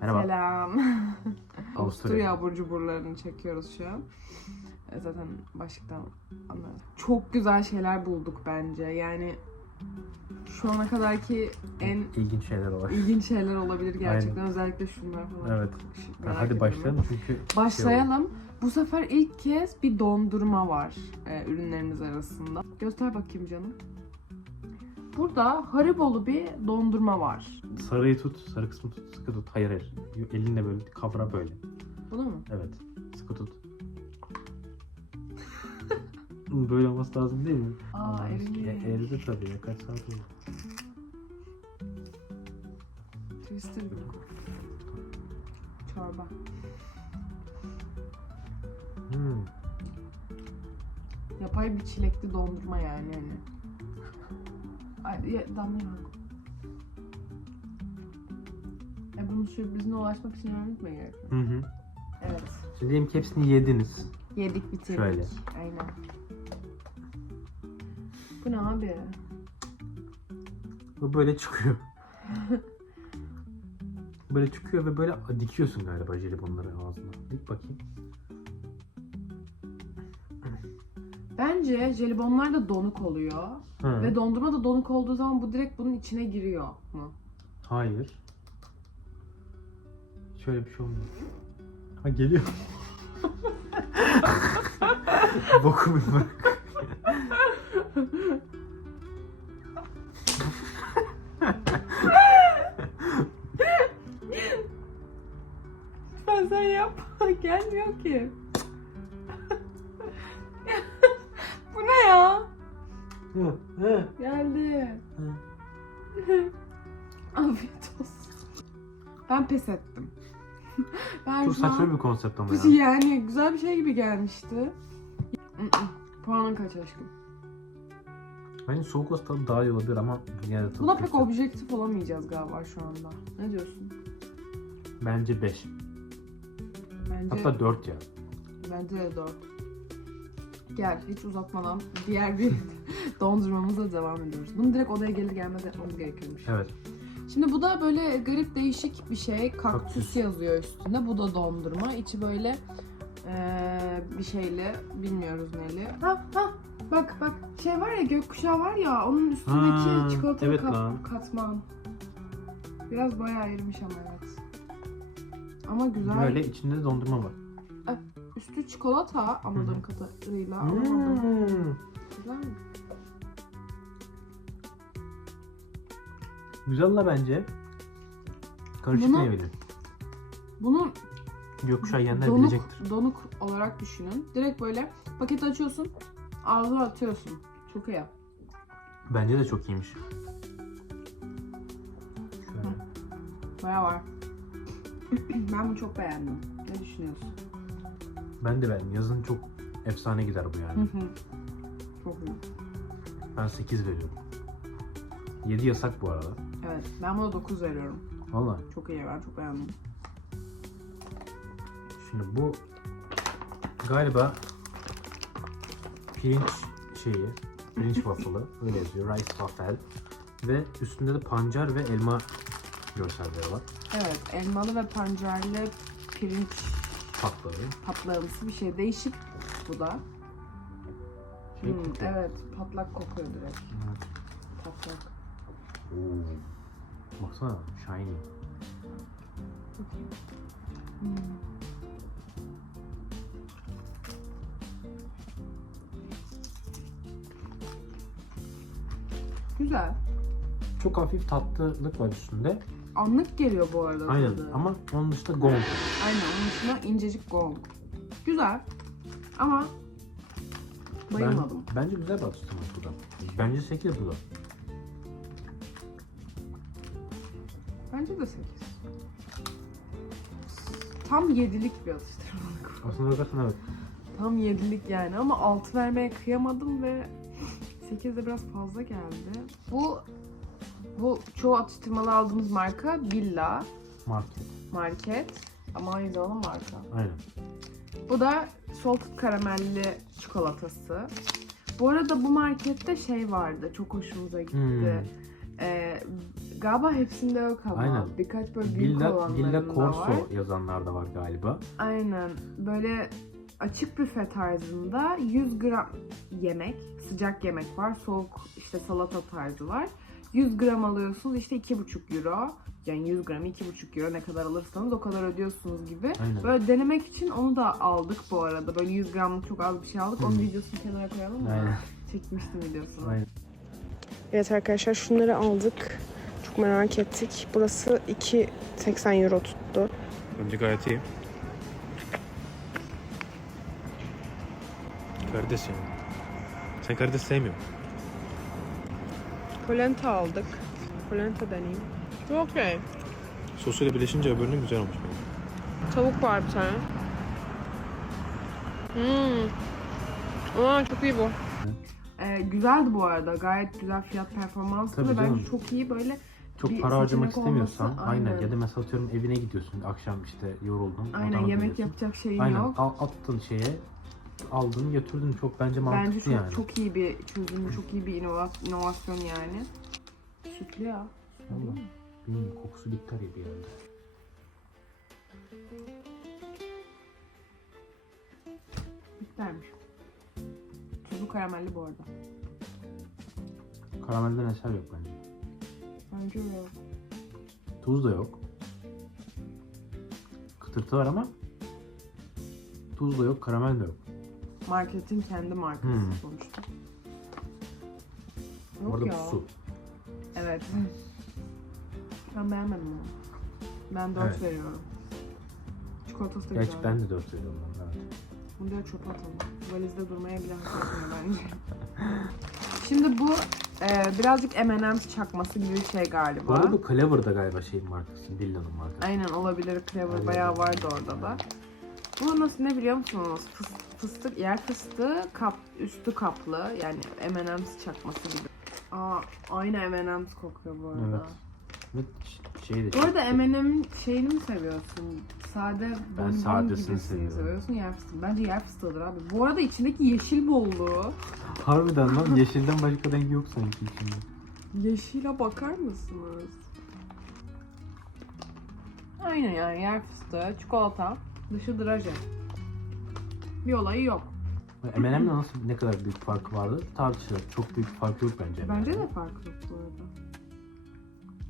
Merhaba. Selam. Avusturya. Abur cuburlarını çekiyoruz şu an. E, Zaten başlıktan anlarız. Çok güzel şeyler bulduk bence. Yani şu ana kadarki en İlginç şeyler var. ilginç şeyler olabilir gerçekten. Özellikle şunlar falan. Evet. Çok merak hadi başlayalım çünkü şey Başlayalım. Bu sefer ilk kez bir dondurma var e, ürünlerimiz arasında. Göster bakayım canım. Burada Haribo'lu bir dondurma var. Sarıyı tut, sarı kısmı tut, sıkı tut. Hayır hayır. Elinle böyle kavra böyle. Bunu mu? Evet. Sıkı tut. böyle olması lazım değil mi? Aa, erimiş. e- eridi tabii ya. Kaç saat oldu? Twister gibi. Çorba. Hmm. Yapay bir çilekli dondurma yani hani. Ay, ya, damla yok. E bunun sürprizine ulaşmak için öğrenmek mi gerekiyor? Hı hı. Evet. Şimdi diyelim ki hepsini yediniz. Yedik bitirdik. Şöyle. Aynen. Bu ne abi? Bu böyle çıkıyor. böyle çıkıyor ve böyle dikiyorsun galiba jelibonları ağzına. Dik bakayım. Bence jelibonlar da donuk oluyor. Hı. Ve dondurma da donuk olduğu zaman bu direkt bunun içine giriyor mu? Hayır. Şöyle bir şey olmuyor. Ha geliyor. Boku bir bak. Lütfen sen yap. Gelmiyor ki. Pes ettim. ben Çok an- saçma bir konsept ama ya. Yani güzel bir şey gibi gelmişti. Puanın kaç aşkım? Bence soğuk olsa tadı daha iyi olabilir ama yine de tadı Buna pek kötü. objektif olamayacağız galiba şu anda. Ne diyorsun? Bence 5. Bence, Hatta 4 ya. bence de 4. Gel hiç uzatmadan diğer bir dondurmamıza devam ediyoruz. Bunu direkt odaya gelir gelmez yapmamız gerekiyormuş. Evet. Şimdi bu da böyle garip değişik bir şey. Kaktüs, Kaktüs. yazıyor üstünde. Bu da dondurma. İçi böyle eee, bir şeyle bilmiyoruz neli. Ha ha bak bak şey var ya gökkuşağı var ya onun üstündeki Ha, çikolatalı evet kat- lan. katman. Biraz bayağı erimiş ama evet. Ama güzel. Böyle içinde de dondurma var. Üstü çikolata anladığım kadarıyla. Anlamadım. Hmm. Güzel mi? Güzel la bence. Karışık Bunu- meyveli. Bunu Gökkuşağı yiyenler donuk, bilecektir. donuk olarak düşünün. Direkt böyle paketi açıyorsun, ağzına atıyorsun. Çok iyi. Bence de çok iyiymiş. Şöyle. Bayağı var. ben bunu çok beğendim. Ne düşünüyorsun? Ben de beğendim. Yazın çok efsane gider bu yani. çok iyi. Ben 8 veriyorum. 7 yasak bu arada. Evet, ben buna 9 veriyorum. Valla. Çok iyi, ben çok beğendim. Şimdi bu galiba pirinç şeyi, pirinç waffle'ı öyle yazıyor. Rice waffle. Ve üstünde de pancar ve elma görselleri var. Evet, elmalı ve pancarlı pirinç Tatları. patlarımsı bir şey. Değişik bu da. Şey Hmm, kokuyor. evet, patlak kokuyor direkt. Evet. Patlak. Oo. Baksana shiny. Hmm. Güzel. Çok hafif tatlılık var üstünde. Anlık geliyor bu arada. Aynen tadı. ama onun dışında gold. Aynen onun dışında incecik gong. Güzel. Ama bayılmadım. Ben, bence güzel bir atıştırma bu da. Bence 8 bu da. Bence de 8. Tam yedilik bir atıştırmalık. Aslında bakarsan evet. Tam yedilik yani ama 6 vermeye kıyamadım ve 8 de biraz fazla geldi. Bu bu çoğu atıştırmalı aldığımız marka Billa Market. market ama aynı zamanda marka. Aynen. Bu da salted karamelli çikolatası. Bu arada bu markette şey vardı çok hoşumuza gitti. Hmm. Ee, Galiba hepsinde yok ama. Aynen. Birkaç böyle büyük Villa, olanlarında Villa Corso var. yazanlar da var galiba. Aynen. Böyle açık büfe tarzında 100 gram yemek, sıcak yemek var. Soğuk işte salata tarzı var. 100 gram alıyorsunuz işte 2,5 euro. Yani 100 gram 2,5 euro ne kadar alırsanız o kadar ödüyorsunuz gibi. Aynen. Böyle denemek için onu da aldık bu arada. Böyle 100 gramlık çok az bir şey aldık. Onun videosunu kenara koyalım mı? Aynen. Çekmiştim videosunu. Aynen. Evet arkadaşlar şunları aldık. Çok merak ettik. Burası 2.80 euro tuttu. Bence gayet iyi. Karides yani. Sen karides sevmiyorsun. Polenta aldık. Polenta deneyeyim. Okey. Sosuyla birleşince öbürünün güzel olmuş bence. Tavuk var bir tane. Hmm. Aa çok iyi bu. Ee, güzeldi bu arada. Gayet güzel fiyat performansı Tabii ve canım. bence çok iyi böyle Çok Bir para harcamak istemiyorsan olması, aynen. aynen. ya da mesela atıyorum evine gidiyorsun akşam işte yoruldun. aynen yemek dönüyorsun. yapacak şeyin Aynen yok. al, attın şeye aldın götürdün çok bence mantıklı Bence çok yani. çok iyi bir çözüm, çok iyi bir inova- inovasyon yani. Sütlü ya. Vallahi. Bilmiyorum kokusu bitter gibi geldi. Bitlermiş. Tuzlu karamelli bu arada. Karamelden eser yok bence. Bence öyle. Tuz da yok. Kıtırtı var ama tuz da yok, karamel de yok. Marketin kendi markası Hmm. sonuçta. Yok arada ya. bu su. Evet. ben beğenmedim onu. Ben 4 Evet. veriyorum. Çikolatası da Gerçi güzel. ben de 4 veriyorum. ona, Evet. Bunu da çöpe atalım. Valizde durmaya bile hak etmiyor bence. Şimdi bu e, birazcık M&M's çakması gibi bir şey galiba. Bu arada bu Clever da galiba şeyin markası, Villa'nın markası. Aynen olabilir. Clever Aynen. bayağı vardı orada da. Bu nasıl ne biliyor musunuz? Fıs- fıstık, yer fıstığı, kap, üstü kaplı. Yani M&M's çakması gibi. Aa, aynı M&M's kokuyor bu arada. Evet. Ve ş- şey de Bu arada M&M'in şeyini mi seviyorsun? Sade bonbon sadesini gibisini seviyorum. seviyorsun yer fıstığı. Bence yer fıstığıdır abi. Bu arada içindeki yeşil bolluğu. Harbiden lan yeşilden başka renk yok sanki içinde. Yeşile bakar mısınız? Aynen yani yer fıstığı, çikolata, dışı draje. Bir olayı yok. M&M'le nasıl ne kadar büyük farkı vardı tartışılır. Çok büyük fark yok bence. Bence de farklı yok bu arada.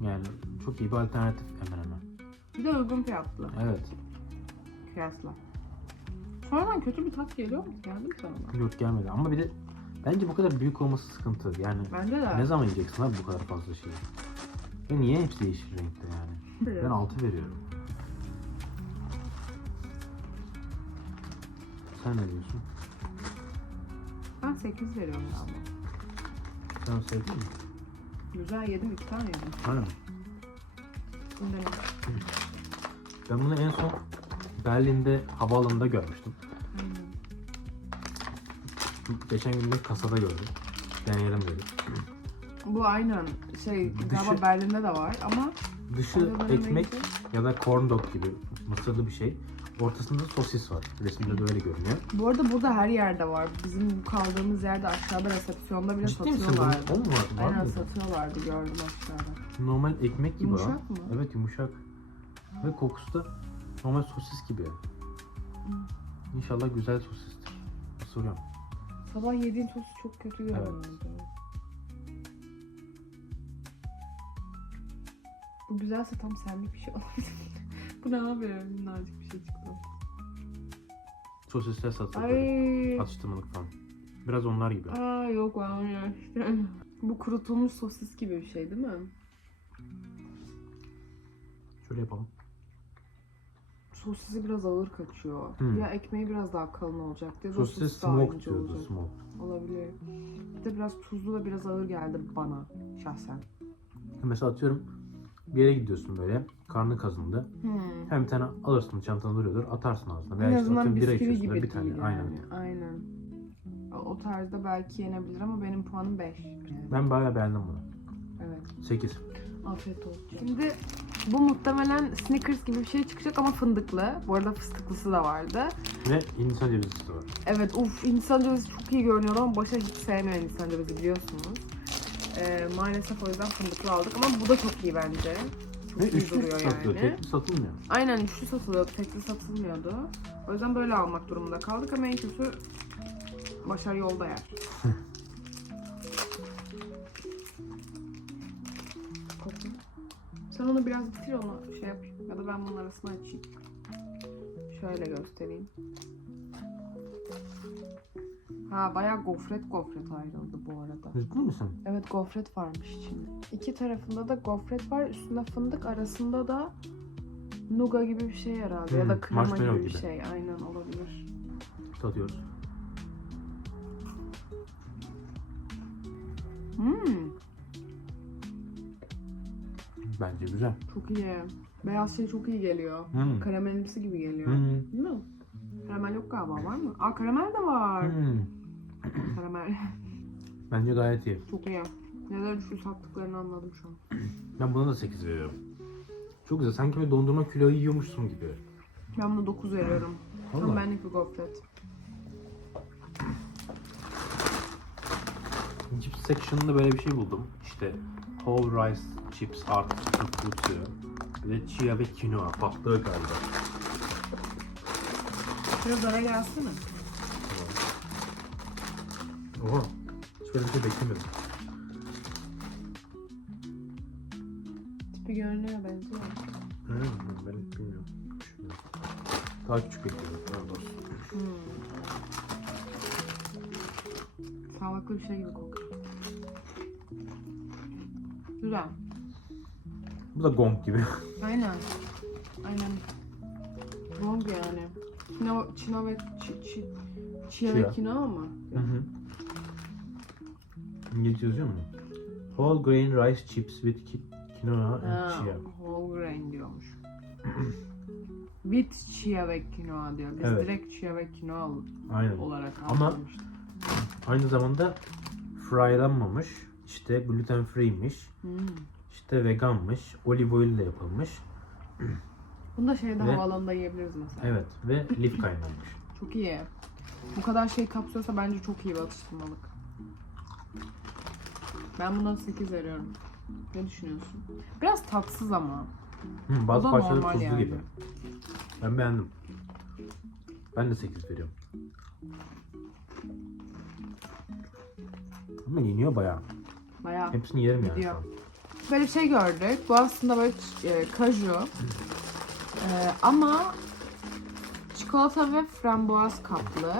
Yani çok iyi bir alternatif M&M'e. Bir de uygun fiyatlı Evet. kıyasla. Sonradan kötü bir tat geliyor mu? Geldi mi sana? Yok gelmedi ama bir de bence bu kadar büyük olması sıkıntı. Yani Bence de. ne zaman yiyeceksin abi bu kadar fazla şeyi? Ve niye hepsi yeşil renkte yani? Ben 6 veriyorum. Sen ne diyorsun? Ben 8 veriyorum galiba. Sen sevdin mi? Güzel yedim, iki tane yedim. Aynen. Bunu denedim. Ben bunu en son Berlin'de havaalanında görmüştüm. Geçen gün de kasada gördüm. Deneyelim dedim. Bu aynen şey Dışı- galiba Berlin'de de var ama Dışı Orada ekmek ya da corn dog gibi mısırlı bir şey. Ortasında sosis var. Resimde de öyle görünüyor. bu arada burada her yerde var. Bizim bu kaldığımız yerde aşağıda resepsiyonda bile Ciddi misin? satıyorlardı. Bunun- O mu var? var Aynen mıydı? satıyorlardı gördüm aşağıda. Normal ekmek gibi Yumuşak ha. mı? Evet yumuşak. Ve kokusu da normal sosis gibi. İnşallah güzel sosistir. Soruyorum. Sabah yediğin tost çok kötü Evet. görünüyordu. Bu güzelse tam senlik bir şey olabilir. Bu ne abi? Minnacık bir şey çıktı. Sosisler satılıyor. Ay. Atıştırmalık falan. Biraz onlar gibi. Aa yok ben onu işte. Bu kurutulmuş sosis gibi bir şey değil mi? Şöyle yapalım. Sosisi biraz ağır kaçıyor. Hmm. Ya ekmeği biraz daha kalın olacak ya da Sosis sosis daha smoke ince diyordu. olacak. Smoke. Olabilir. Bir de biraz tuzlu ve biraz ağır geldi bana şahsen. Mesela atıyorum bir yere gidiyorsun böyle. Karnın kazındı. Hmm. Hem bir tane alırsın çantana duruyordur. Atarsın ağzına. Veya En işte azından bira içiyorsun. gibi Bir tane. yani. Aynen. Aynen. O, tarzda belki yenebilir ama benim puanım 5. Ben bayağı beğendim bunu. Evet. 8. Afiyet olsun. Şimdi bu muhtemelen Snickers gibi bir şey çıkacak ama fındıklı. Bu arada fıstıklısı da vardı. Ve Hindistan cevizlisi var. Evet uf Hindistan cevizi çok iyi görünüyor ama başa hiç sevmiyorum Hindistan cevizi biliyorsunuz. Ee, maalesef o yüzden fındıklı aldık ama bu da çok iyi bence. Çok Ve iyi üçlü duruyor satılıyor. yani. Tekli satılmıyor. Aynen üçlü satılıyordu, tekli satılmıyordu. O yüzden böyle almak durumunda kaldık ama en kötü başarı yolda yer. Sen onu biraz bitir onu şey yap. Ya da ben bunun arasını açayım. Şöyle göstereyim. Ha bayağı gofret gofret ayrıldı bu arada. Ciddi misin? Evet gofret varmış içinde. İki tarafında da gofret var. Üstünde fındık arasında da nuga gibi bir şey herhalde. ya Hmm, da krema gibi marshmallow bir gibi. şey. Aynen olabilir. Tadıyoruz. Hmm, Bence güzel. çok iyi. Beyaz şey çok iyi geliyor. Hmm. Karamelimsi gibi geliyor. Hmm. Değil mi? Karamel yok galiba var mı? Aa karamel de var. Hmm. Karamel. Bence gayet iyi. çok iyi. Neden üçlü sattıklarını anladım şu an. Ben buna da 8 veriyorum. Çok güzel. Sanki bir dondurma kiloyu yiyormuşsun gibi. Ben buna 9 veriyorum. Tam benlik bir gofret. Chips section'ında böyle bir şey buldum. İşte whole rice chips artı fruit diyor. Bir de chia ve quinoa. Patlığı galiba. Biraz ara gelsene. Oha. Hiç böyle bir şey beklemedim. Tipi görünüyor benziyor. Hmm, ben bilmiyorum. Düşünüyorum. Daha küçük bekliyordum. Daha doğrusu. Hmm. Sağlıklı bir şey gibi kokuyor. Güzel. Bu da gong gibi. Aynen. Aynen. Gong yani. Çino, çino ve çi, çi, chia ve Chia. kinoa mı? Hı hı. İngilizce yazıyor mu? Whole grain rice chips with ki- quinoa and Ha, chia. whole grain diyormuş. With chia ve quinoa diyor. Biz Evet. direkt chia ve quinoa Aynen. olarak Ama-. Aynı zamanda frylanmamış. İşte gluten free'miş. Hmm. İşte veganmış. Olive oil ile yapılmış. Bunu da şeyde Ve- havaalanında yiyebiliriz mesela. Evet ve lif kaynanmış. Çok iyi. Bu kadar şey kapsıyorsa bence çok iyi bir atıştırmalık. Ben buna 8 veriyorum. Ne düşünüyorsun? Biraz tatsız ama. Hı, bazı da parçaları normal tuzlu yani. gibi. Ben beğendim. Ben de 8 veriyorum. Ama yeniyor bayağı. Bayağı. Hepsini yerim yani. Gidiyor. Böyle bir şey gördük. Bu aslında böyle e, kaju. E, ama çikolata ve frambuaz kaplı.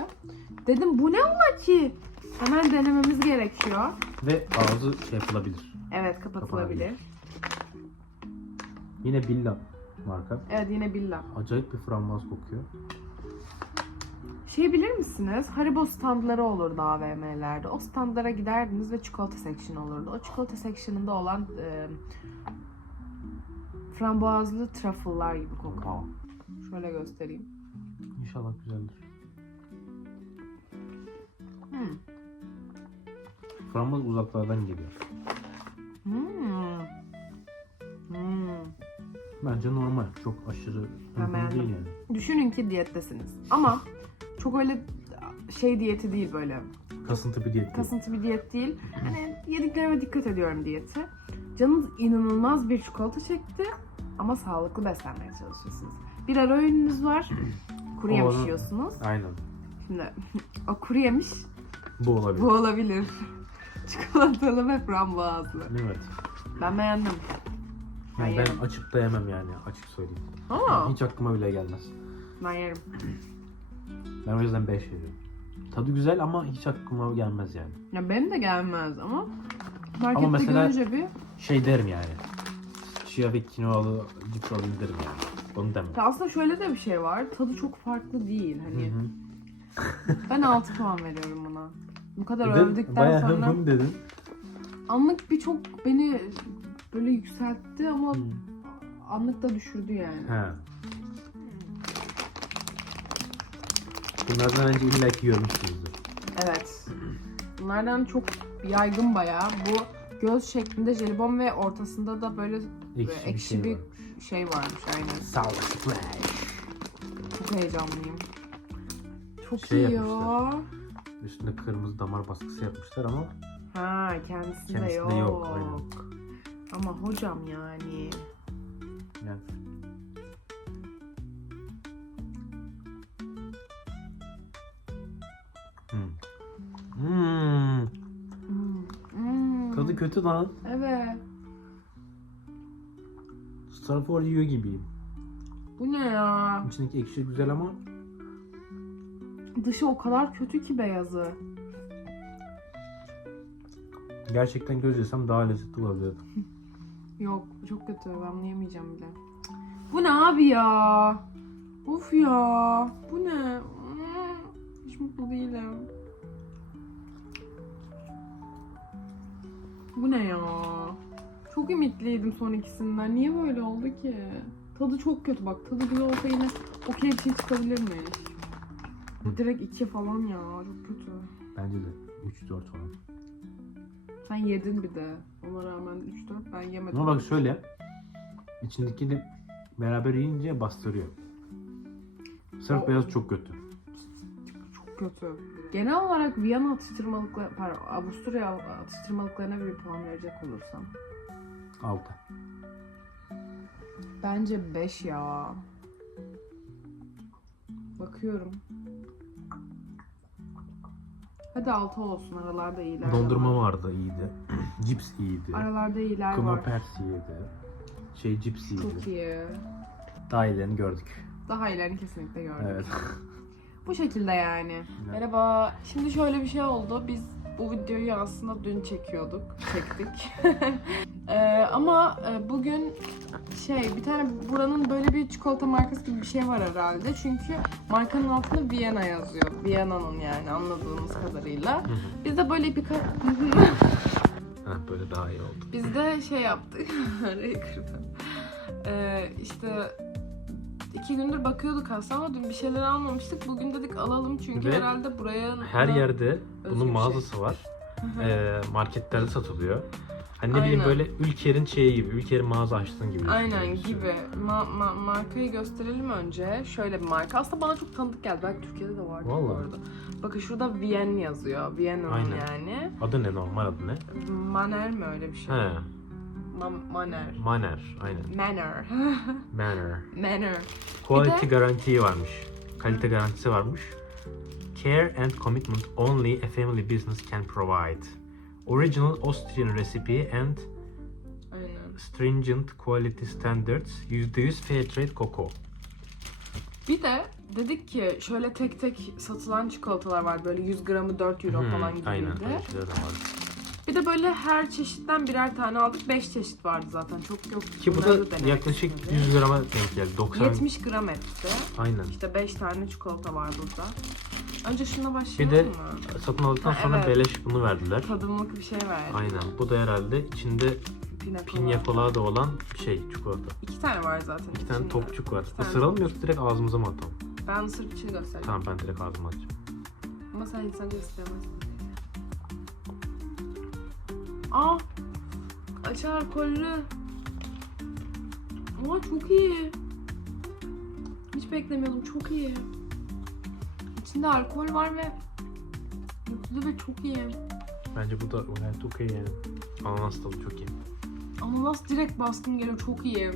Dedim bu ne ola ki? Hemen denememiz gerekiyor. Ve ağzı şey yapılabilir. Evet kapatılabilir. Yine Billa marka. Evet yine billa. Acayip bir frambuaz kokuyor. Şey bilir misiniz? Haribo standları olurdu AVM'lerde. O standlara giderdiniz ve çikolata section olurdu. O çikolata section'ında olan e, frambuazlı truffle'lar gibi kokuyor. Aa, Şöyle göstereyim. inşallah güzeldir. Hmm. Frambuaz uzaklardan geliyor. Hmm. Hmm. Bence normal. Çok aşırı beğendim. değil yani. Düşünün ki diyettesiniz. Ama çok öyle şey diyeti değil böyle. Kasıntı bir diyet değil. Kasıntı bir diyet değil. Hani yediklerime dikkat ediyorum diyeti. Canınız inanılmaz bir çikolata çekti ama sağlıklı beslenmeye çalışıyorsunuz. Bir ara öğününüz var. Kuru yemiş yiyorsunuz. Aynen. Şimdi o kuru yemiş Bu olabilir. bu olabilir. Çikolatalı ve frambuazlı. Evet. Ben beğendim. Ben Yani ben yerim. açıp da yemem yani açık söyleyeyim. Aa, Hiç aklıma bile gelmez. ben yerim. Ben o yüzden 5 veriyorum. Tadı güzel ama hiç aklıma gelmez yani. Ya benim de gelmez ama markette mesela- görünce bir Şey derim yani. Chia ve kinoalı cips alayım derim yani. Onu demem. Ya aslında şöyle de bir şey var. Tadı çok farklı değil. Hı Hani hı. ben 6 puan veriyorum buna. Bu kadar Dedin, övdükten bayağı sonra hım dedin. anlık bir çok beni böyle yükseltti ama Hı. anlık da düşürdü yani. He. Bunlardan önce illa ki görmüşsünüzdür. Evet. Bunlardan çok yaygın bayağı. Bu göz şeklinde jelibon ve ortasında da böyle Ekşi, ekşi, bir şey bir var. şey varmış aynen. Sour Splash. Çok heyecanlıyım. Çok Şey iyi yapmışlar. ya. Üstünde kırmızı damar baskısı yapmışlar ama Ha kendisinde, Kendisinde yok. yok, aynen. Ama hocam yani. Yani. Hmm. Hmm. Hmm. Tadı kötü lan. Evet. Strafor yiyor gibiyim. Bu ne ya? İçindeki ekşi güzel ama Dışı o kadar kötü ki beyazı. gerçekten göz yesem daha lezzetli olabilirdi. Yok çok kötü. Ben bunu yemeyeceğim bile. Bu ne abi ya? Of ya. Bu ne? Hmm. Hiç mutlu değilim. Bu ne ya? Çok ümitliydim son ikisinden. Niye böyle oldu ki? Tadı çok kötü bak. Tadı güzel olsa yine okey bir şey çıkabilirmiş. Bu direkt iki falan ya. Çok kötü. Bence de 3-4 falan. Sen yedin bir de. Ona rağmen 3-4 ben yemedim. Ama bak şöyle. içindekini beraber yiyince bastırıyor. Sırf O- beyaz çok kötü. Çok kötü. Genel olarak Viyana atıştırmalıkları, pardon Avusturya atıştırmalıklarına bir puan verecek olursam. 6. Bence 5 ya. Bakıyorum. Hadi 6 olsun aralarda iyiler. Dondurma var. vardı iyiydi. Cips iyiydi. Aralarda iyiler var. Knopers iyiydi. Şey cips iyiydi. Çok iyi. Daha iyilerini gördük. Daha iyilerini kesinlikle gördüm. Evet. Bu şekilde yani. Merhaba. Şimdi şöyle bir şey oldu. Biz bu videoyu aslında dün çekiyorduk. Çektik. Ee, ama e, bugün şey bir tane buranın böyle bir çikolata markası gibi bir şey var herhalde. Çünkü markanın altında Viyana yazıyor. Viyana'nın yani anladığımız kadarıyla. Biz de böyle bir Heh, böyle daha iyi oldu. Biz de şey yaptık. Arayı kırdım. Ee, işte iki gündür bakıyorduk aslında ama dün bir şeyler almamıştık. Bugün dedik alalım çünkü Ve herhalde buraya Her yerde bunun bir mağazası var. Ee, marketlerde satılıyor. Hani ne bileyim böyle Ülker'in şeyi gibi, Ülker'in mağaza açtığın gibi. Aynen düşünüyorsun. gibi. Ma- ma- markayı gösterelim önce. Şöyle bir marka. Aslında bana çok tanıdık geldi. Belki Türkiye'de de vardı bu Vallahi. arada. Bakın şurada Vien yazıyor. Aynen. yani. Adı ne normal adı ne? Maner mi öyle bir şey? He, Ma- Maner. Manner. Aynen. Manner. Manner. Manner. Quality de- garantiyi varmış. Kalite garantisi varmış. Care and commitment only a family business can provide. Original Austrian recipe and Aynen. stringent quality standards. %100 fair trade cocoa. Bir de dedik ki şöyle tek tek satılan çikolatalar var. Böyle 100 gramı 4 euro Hmm, falan gibiydi. Aynen. öyle şeyler de var. Bir de böyle her çeşitten birer tane aldık. 5 çeşit vardı zaten. Çok yok. Ki bu Bunları da denemek yaklaşık istedim. 100 grama denk geldi. 90. 70 gram etti. Aynen. İşte 5 tane çikolata var burada. Önce şuna Bir başlayalım de mı? satın aldıktan Ha, sonra evet. beleş bunu verdiler. Tadımlık bir şey verdi. Aynen. Bu da herhalde içinde Pina pinya colada olan bir şey çikolata. İki tane var zaten. Bir tane içinde. topçuk var. İki tane Isıralım mı yoksa direkt ağzımıza mı atalım? Ben ısırıp içini göstereyim. Tamam ben direkt ağzıma atacağım. Ama sen insan istemezsin. Aa! Aşağı alkollü. Aa çok iyi. Hiç beklemiyordum. Çok iyi. İçinde alkol var ve yüklü ve çok iyi. Bence bu da gayet okey yani. Ananas tadı çok iyi. Ananas direkt baskın geliyor. Çok iyi.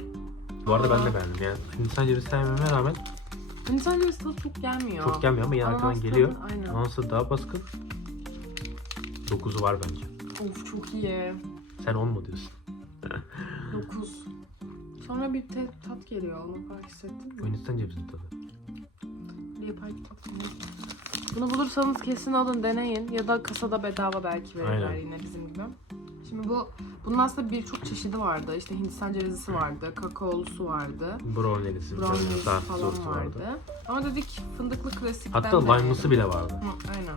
Bu arada ben de beğendim yani. Hindistan cevizi sevmeme rağmen İnsan cevizi tadı çok gelmiyor. çok gelmiyor ama yine arkadan Ananas tadı- geliyor. Aynen. Ananas tadı daha baskın. 9'u var bence. Of çok iyi. Sen 10 mu diyorsun? 9. Sonra bir te- tat geliyor. Onu fark hissettin mi? Hindistan cevizi tadı. Yapay bir tat geliyor. Bunu bulursanız kesin alın deneyin. Ya da kasada bedava belki verirler Aynen. yine bizim gibi. Şimdi bu bunun aslında birçok çeşidi vardı. İşte Hindistan cevizisi vardı, kakaolusu vardı, Brownelisi, brownies dark falan vardı. Ama dedik fındıklı klasikten Hatta deneyelim. lime'lısı bile vardı. Hı, aynen.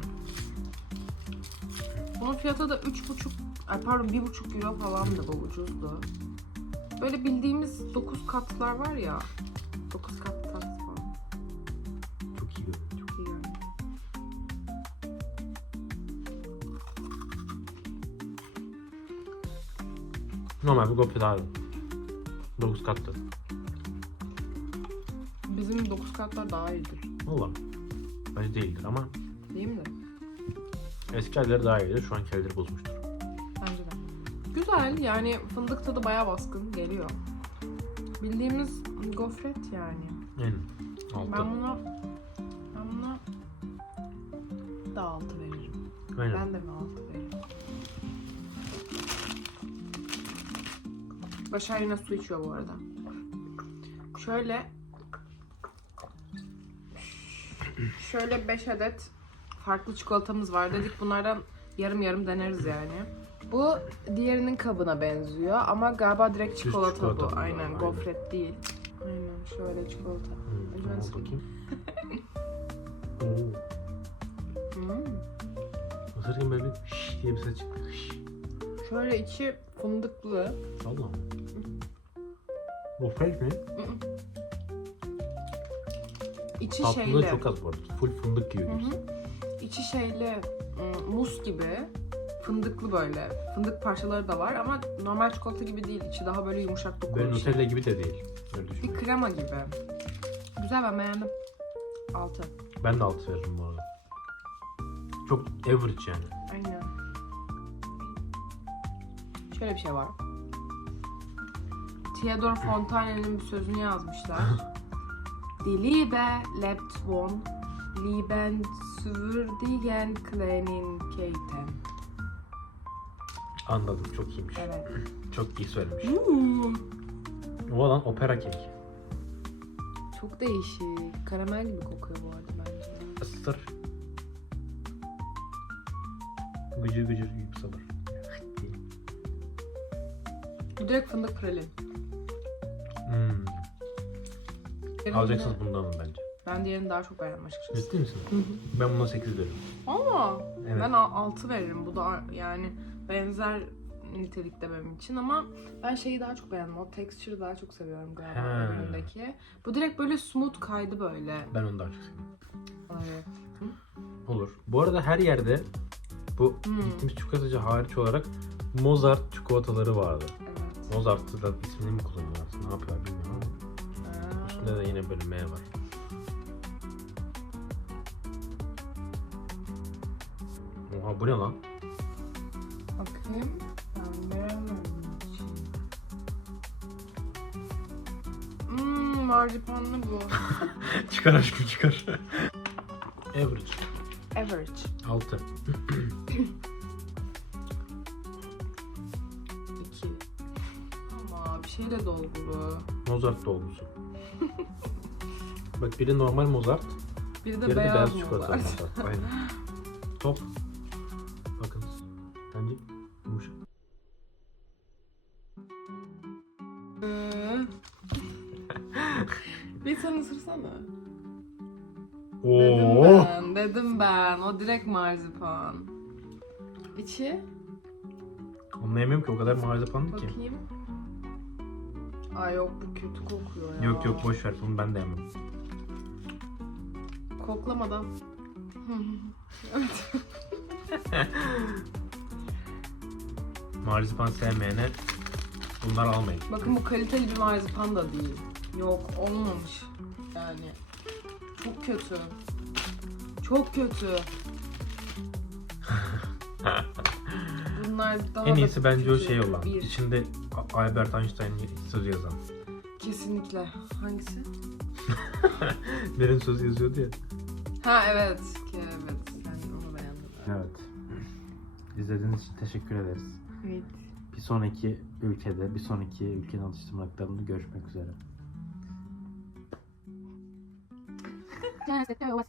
Bunun fiyatı da 3,5 ay pardon 1,5 euro falandı bu ucuzdu. Böyle bildiğimiz 9 katlar var ya. 9 kat tat falan. Çok iyi. Çok iyi yani. Normal bir gofret abi. 9 katlı. Bizim 9 katlar daha iyidir. Valla. Bence değildir ama Değil mi? Eski halleri daha iyidir. Şu anki halleri bozmuştur. Bence de. Güzel yani fındık tadı bayağı baskın geliyor. Bildiğimiz gofret yani. Aynen. Altı. Ben buna ben buna da altı veririm. Aynen. Ben de mi altı veririm? Başar yine su içiyor bu arada. Şöyle şöyle 5 adet farklı çikolatamız var. Dedik bunlardan yarım yarım deneriz yani. Bu diğerinin kabına benziyor ama galiba direkt çikolata, çikolata bu. bu, Aynen, aynen. gofret değil. Aynen şöyle çikolata. Hmm, sıkayım. bakayım. Oo. Hmm. Isırırken böyle bir şş diye bir ses çıktı. Şöyle içi fındıklı. Allah Allah. Gofret mi? İçi Tatlılığı şeyli. çok az bu arada. Full fındık gibi. Hı hı. İçi şeyli, ım, muz gibi. Fındıklı böyle. Fındık parçaları da var ama normal çikolata gibi değil. İçi daha böyle yumuşak dokulu Böyle bir. Nutella gibi de değil. Öyle Bir düşün. krema gibi. Güzel ben beğendim. 6. Ben de altı veririm bu arada. Çok average yani. Aynen. Şöyle bir şey var. Theodor Fontane'nin bir sözünü yazmışlar. Die Liebe lebt von liebenswürdigen Kleinigkeiten. Anladım çok iyiymiş. Evet. Çok iyi söylemiş. Hmm. O olan opera kek. Çok değişik. Karamel gibi kokuyor bu arada bence. Isır. Gıcır gıcır yükselir. Bu direkt fındık pralin. Hmm. Alacaksınız bundan bence. Ben diğerini daha çok beğendim açıkçası. Ciddi misin? Ben buna 8 veririm. Ama Evet. ben 6 veririm. Bu da yani benzer nitelikte benim için ama ben şeyi daha çok beğendim. O texture'ı daha çok seviyorum galiba önündeki. Bu direkt böyle smooth kaydı böyle. Ben onu daha çok seviyorum. Evet. Olur. Bu arada her yerde bu Hmm. gittiğimiz çikolatacı hariç olarak Mozart çikolataları vardı. Evet. Mozart'ı da ismini mi kullanıyorlar aslında? Ne yapıyorlar bilmiyorum ama. Üstünde de yine böyle M var. Oha bu ne lan? Bakayım. Hmm, marzipanlı bu. çıkar aşkım çıkar. Average. Average. 6. 2. Ama bir şeyle dolgulu. Mozart dolgusu. Bak biri normal Mozart, biri de beyaz, beyaz çikolata? Mozart. Aynen. Top. Sen ısırsana. Dedim Oo. ben, dedim ben. O direkt marzipan. İçi Onu yemiyorum ki o kadar marzipanlı ki. bakayım. Ay yok bu kötü kokuyor ya. Yok yok boş ver bunu ben de yemem. Koklamadan. evet. Marzipan sevmeyene bunlar almayın. Bakın bu kaliteli bir marzipan da değil. Yok olmamış. Yani çok kötü. Çok kötü. Bunlar daha en da iyisi bence o kötü. şey olan. Bir. İçinde Albert Einstein sözü yazan. Kesinlikle. Hangisi? Berin sözü yazıyordu ya. Ha evet. Ki evet. Sen onu beğendin. Evet. İzlediğiniz için teşekkür ederiz. Evet. Bir sonraki ülkede, bir sonraki ülkenin alıştırmalarında görüşmek üzere. Just do us.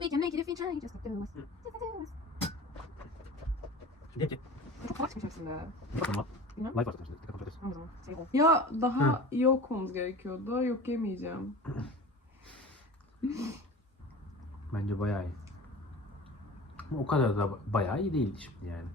We can make it if we try. Just do us. Just do us. Şimdi ki, Çok bakın Bilmem. live atacağız. Dikkat edin. O zaman. Şey ol. Ya daha iyi okumamız gerekiyordu. Yok yemeyeceğim. Bence bayağı iyi. Ama o kadar da bayağı iyi değil şimdi yani.